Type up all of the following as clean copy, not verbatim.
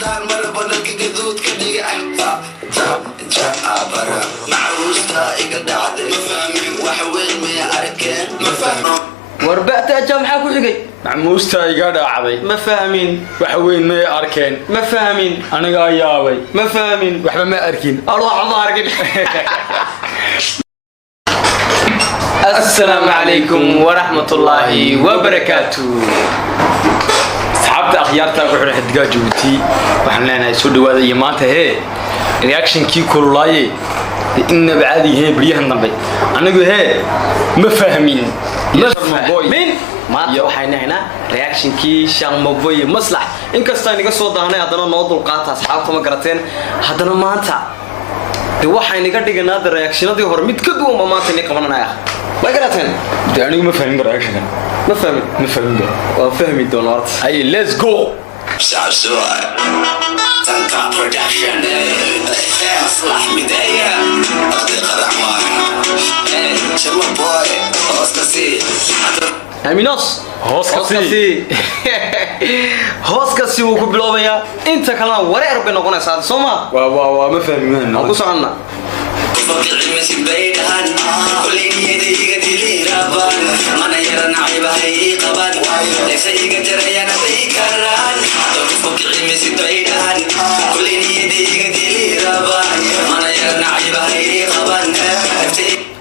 عدان مرة بنك قدود كدي أحبا جاء برا معوستا إيقا دعد مفهمين وحوين مي أركين مفهمين وربعت أجام حاكو حقي معموستا إيقا دعد مفهمين وحوين مي أركين مفهمين أنا قاياوي مفهمين وحبا ما أركين أروح أضارقين السلام عليكم ورحمة الله وبركاته أصحابتي أخيارتي وحنا حدقا جوتي وحنا لنا يسود هذا يمانته هي رياكشن كي كولاي إن بعدي هي بريها النبي أنا أقول هي مفهمين ما waxayna hena reaction ki shan maboy maslax in kasta inaga soo daahnay hadana noo dulqaata asxaabta ma garateen hadana maanta de waxay inaga dhiganaa reactionadii hore mid ka duwan maanta inay qabananaya ma garateen de anigu ma fahmin reaction ma fahmin waa fahmi doonaa ay let's go سعسوع تنكا برودكشن مصلح بداية أصدق الرحمن شرمة بوي أوسكسي Aminos هوسكسي وكبلوبيا انت كلام ورير بنقول سعد سوما ما فهمنا اكو سعنا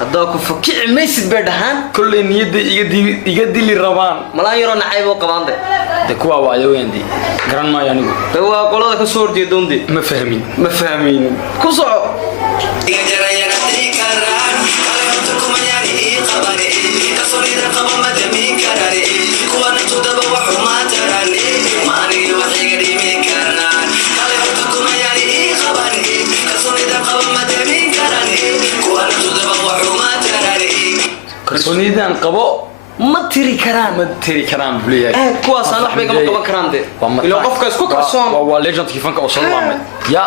هذاك فكيع ميسد بدهان كل نيد يقدي لي ربان ملا يرو نعيب وقبان ده كوا وايوين دي غران ما يعني هو قولada ka soo horjeedon di ma fahmin ku soco kalsoonidan qabo ma tiri karaan buliyaa kuwaas aan waxba kama qaban karaan de ila qofka isku kalsoon waa legend kifanka oo soo laamay ya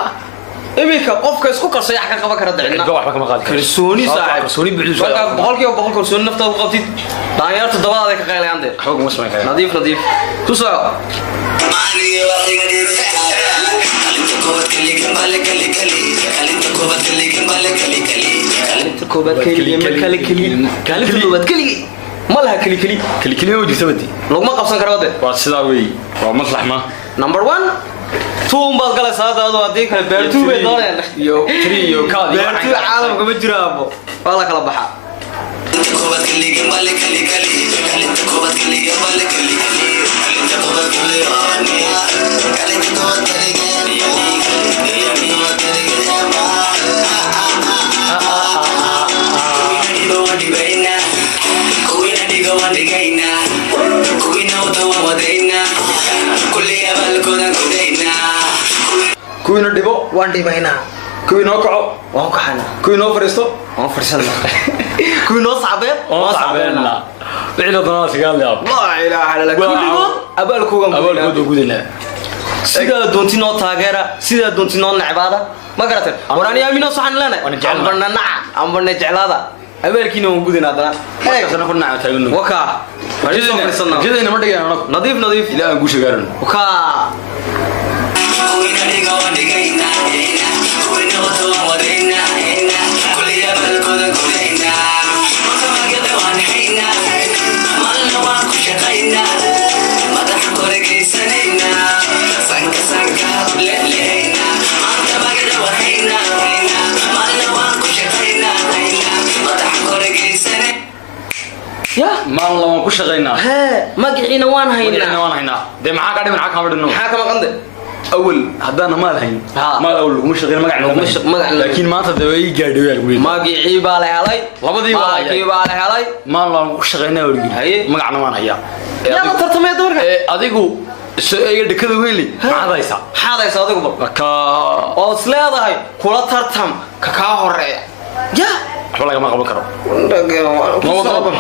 imika qofka isku kalsoon wax ka qaban kara dacina waxba kama qaadi kalsooni saaxiib kalsooni buuxis boqolkiiba boqol kalsooni naftaada u qabtid daanyarta dabada ka qaylayaan de xoog ma sameeyay nadiif ku soo كوبات كلي ما لها كلي وجهه بدي لو ما قبسان كروده waa sida weey waa maslax ma number 1 توم باد قال ساعدادو hadii kale beertu way dooneen iyo 3 iyo kaadi beertu caalamka ma jiraabo wala kala baxa كوبات كلي كوبات كلي كوينو ديبو وان ديبينا كوينو كعو وان كحنا كوينو فريستو وان فرسنا كوينو صعبين صعبين بعيد ضنا سقال يا ابو لا اله الا الله كوينو ابالكو غودنا sida doontinoo taageera sida doontinoo nacbaada ma garateen waraan yaamino saxan lana ambarna jeclaada abaalkiina oo gudina hadana markaasna ku nacay taagno waka jidayna ma dhigayno nadiif ilaa aan guusha gaaran waka يا ما الله ما كل شغلنا ها ما قعينا وان هينا ده معاك قاعد معاك عمر النوم حاكم قنده اول هدانا ما لهين ما اول مش شغل مقعنا لكن ما تدوي غادوي يقول ما قعي با لا هلي لبدي با لا هلي ما الله ku shaqeynaa wariga haye magacna waan hayaa yaa ma tartamay doorka adigu soo dhakada weeli xadaysa adigu ka oo isleedahay kula tartam ka horeeya ya waxba laga ma qaban karo ma qaban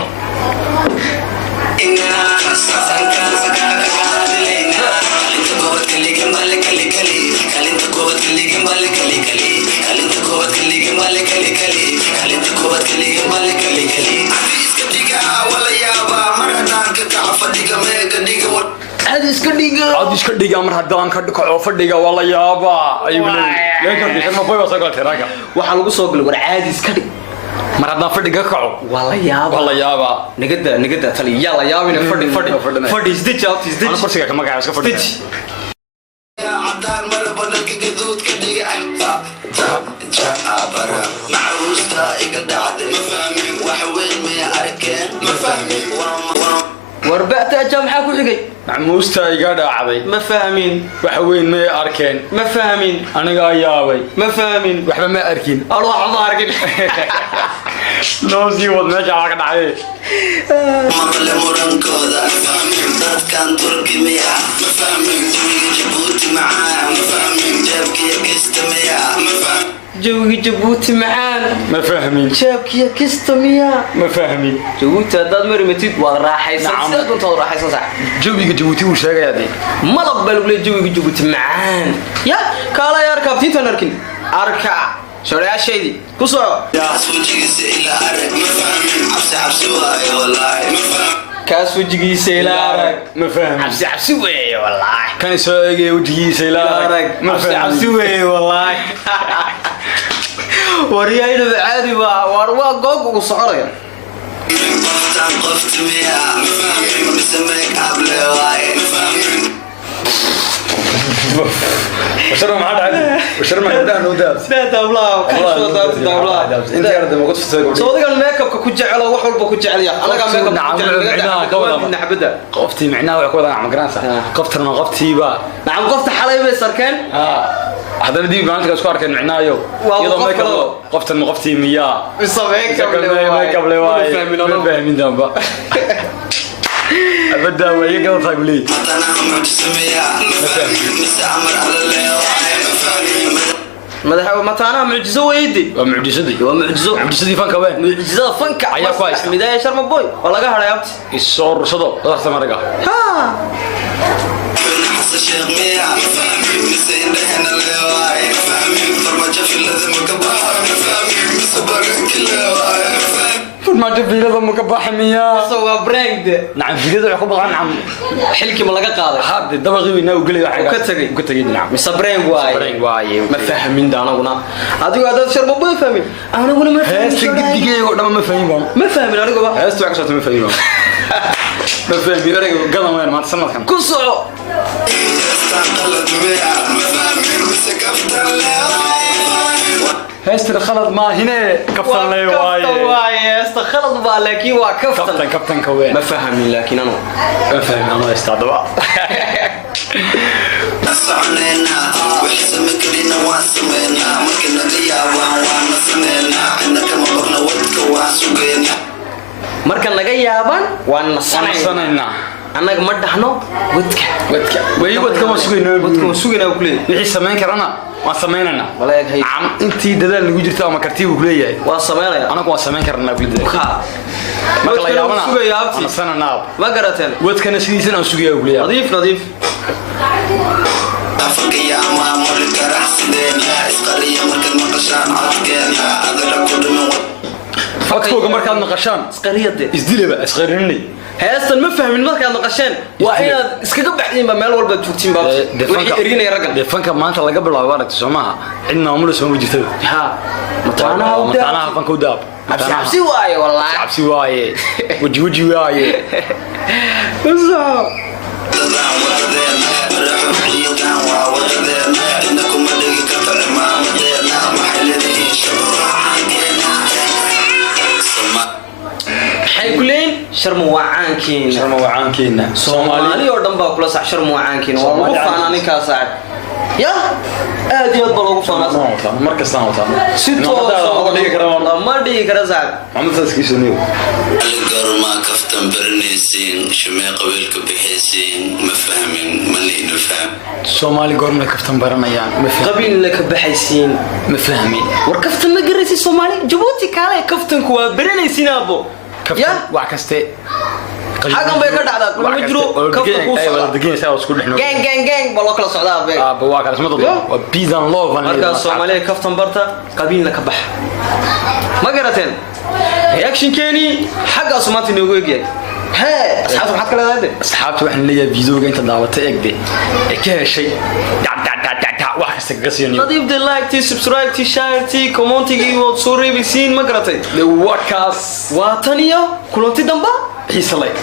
iska dhiga عاد iska dhiga mar haddaan ka dhaco fadhiga waa la yaaba ayuu leeyahay leeyahay sharma boy waxa ka tiraga waxa lagu soo galay war caadi iska dhig mar haddaan fadhiga ka kaco waa la yaaba nigada taliya la yaabina fadhi isdij kursiga kama gacan iska fadhi عدان مرة بدك جذود كدي أحبا جاء برا معروستا إقداد مفهمين وحوين مي أركان مفهمين warbacta ajam maxaa ku xigay macmuusta iga dhacday ma fahmin waxa weyn ma arkeen ma fahmin aniga yaabay ma fahmin waxba ma arkin allah ma arkin noosii wad meesha ka dhacday مقل مرنكودا مفهمين داد كان تركي ميا مفهمين جبوتي معاه مفهمين جابكي كستميا مفهمين jawiga Jabuuti macaan ma fahmin jeebkiya kistamiya ma fahmin Jabuuti dad marimatid waa raaxaysan sidoo doonto raaxaysan sax jawiga Jabuuti uu sheegay malab bal jawiga Jabuuti macaan ya kala yar kabtiintan arka شريعشيدي كوسو كاسوجيس إلى أرك مفهمين عبسي واي والله مفهم كاسوجيس إلى أرك مفهم عبسي واي والله كان سويجي وجيس إلى أرك عبسي واي والله ورياينا عادي واروا قوق وصعريا قفتان قفت ميا مفهمين بسميك قبل واي مفهمين وشرم عاد عادي وشرم عدان ودابس لا دابلا دابلا انت يا ما قلت في صوتك الميك اب كجعله wax walba ku jecel yahay anaga meek اب كجعل nacbada qofti macnaa wax ku wada am garanaysa qoftarna qoftiiba nacam qofta xalay bay sarkeen hadana dib maanta isku arkeen macnaayo iyadoo meek اب qoftarna qofti miya isameek اب leeyahay fahmin damba أبدا ويا قال تقولي أنا معجزمية مستعمر على الليل مدح متانا معجزة ويدي معجزة فانك وين معجزة فانك أيا كويس بداية شرم بوي ولا قهر يا بتي الصور صدق ضغط مرقة ها حس الشيخ مية مسين لهنا اللواي فرمجة في اللازم مكبحة مسبر كل لواي ما جاب لي لازم مكبح مياه سوى برينج نعم في كذا عقوبة نعم حلكي ما لقى قاضي هذا دبغي وينا وقول لي حاجة كتجي نعم مس برينج واي ما فاهمين ده أنا قلنا هذا شرب بوي فاهمين أنا قلنا ما فاهمين هسه قد دقيقة ولا ما فاهمين ما فاهمين أنا قلنا هسه عكسات ما فاهمين ما فاهمين أنا قلنا وين ما تسمع كم كسر استقلت بيا ما فاهمين مسكفت اللواي هستر خلط ما هنا كفتن لي واي استخلط بالك يوا كفتن كوين ما فاهمين لكن انا ما فاهم انا استعدوا صعنينا وحسمك لنا واسمينا ممكن نضيع وانا سمينا عندك مبرنا ودك واسوقينا markan laga yaaban waan nasanayna anaga ma dhaxno wadka way wadka ma sugayna kulay wixii sameyn karana waan sameynana walaag hay intii dadaal nagu jirto ama kartiib ku leeyahay waa sameynaya anagu waan sameyn karnaa kulay ka marka la yaabana sugayaabti nasanana ma garateen wadkana sidiisan aan sugayaa kulay nadiif afka ya maamul karaxsideenna isqariya markan maqashaan codkeena adala ku dhiman fadkooga markaad naqashaan isqariyade isdilaba isqarinni heestan ma fahmin markaad naqasheen waa inaad iskaga baxdeen ba meel walba joogtiin ba wixii erinay ragan fanka maanta laga bilaabo aragti Soomaha cidna maamul soo wajirtay ha mataanaha fanka u daab cabsi waaye wallahi cabsi waaye waji waaye dadaan wadadeena madaxu xiyadaan waa wadadeena inakum madhigi karta cimaamadeena maxay leedihiin shabacaankeena maxay ku leeyiin sharma wacaankiina Soomaali oo dhan baa kula sax sharma wacaankiina waa ugu faanaa ninkaas sax ya aad iyo aad baa ugu faanaa markasta wata si toos ma dhigi kara sax maxamed taskiisaniyo القرما كفتن برنيسين شمي قبيلك بحيسين ما فاهمين ماني نفهم Soomaali goorma kaftan baranayaan ma fahmin qabiil la ka baxaysiin ma fahmin war kaftan ma garaysi Soomaali Djibouti kale kaftanku waa baranaysiin abo ya wax kaste xagan bay ka dhacdaa ma jiro kaftan ku soo degeen saa isku dhixno gang baa loo kala socdaa be waa kala isma dad waa peace and love marka Soomaali kaftan barta qabiilna ka bax ma garateen reaction keeni xagga Soomaaliya noogu eegay ها أصحاب محد كلا هذا asxaabta waxaan leeyahay videoga inta daawatay eegde ee ka heshay wax kasta ka siiyay نضيف دي لايك تي سبسكرايب تي شير تي كومنت تي وتصوري بسين ما قرأتي the podcast واتنيو كلنتي دنبا xiisa leh